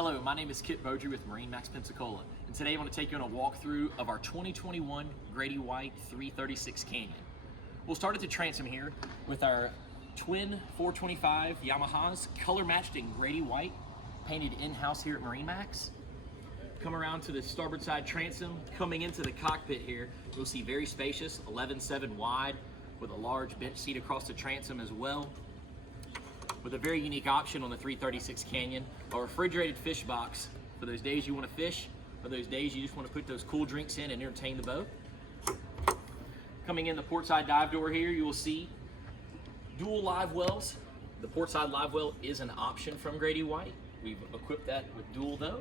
Hello, my name is Kit Beaudry with MarineMax Pensacola, and today I want to take you on a walkthrough of our 2021 Grady-White 336 Canyon. We'll start at the transom here with our twin 425 Yamahas, color matched in Grady-White, painted in-house here at MarineMax. Come around to the starboard side transom. Coming into the cockpit here, you'll see very spacious, 11.7 wide, with a large bench seat across the transom as well. With a very unique option on the 336 Canyon, a refrigerated fish box for those days you want to fish, or those days you just want to put those cool drinks in and entertain the boat. Coming in the port side dive door here, you will see dual live wells. The port side live well is an option from Grady-White. We've equipped that with dual though.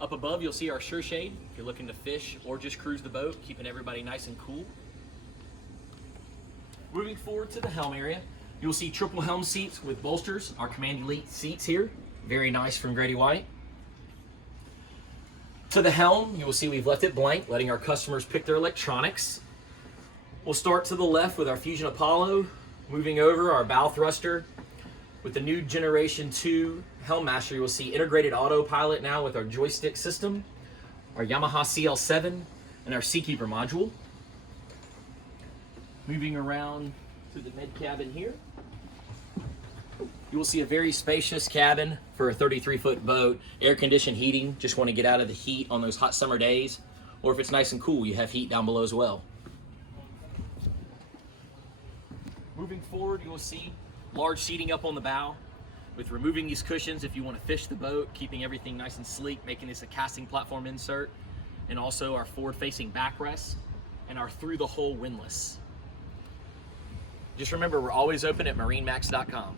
Up above, you'll see our sure shade if you're looking to fish or just cruise the boat, keeping everybody nice and cool. Moving forward to the helm area, you'll see triple helm seats with bolsters, our Command Elite seats here. Very nice from Grady-White. To the helm, you will see we've left it blank, letting our customers pick their electronics. We'll start to the left with our Fusion Apollo, moving over our bow thruster. With the new Generation 2 Helm Master, you will see integrated autopilot now with our joystick system, our Yamaha CL7, and our Seakeeper module. Moving around to the mid cabin here, you will see a very spacious cabin for a 33-foot boat, air-conditioned heating, just want to get out of the heat on those hot summer days, or if it's nice and cool, you have heat down below as well. Moving forward, you will see large seating up on the bow, with removing these cushions if you want to fish the boat, keeping everything nice and sleek, making this a casting platform insert, and also our forward-facing backrest, and our through-the-hole windlass. Just remember, we're always open at MarineMax.com.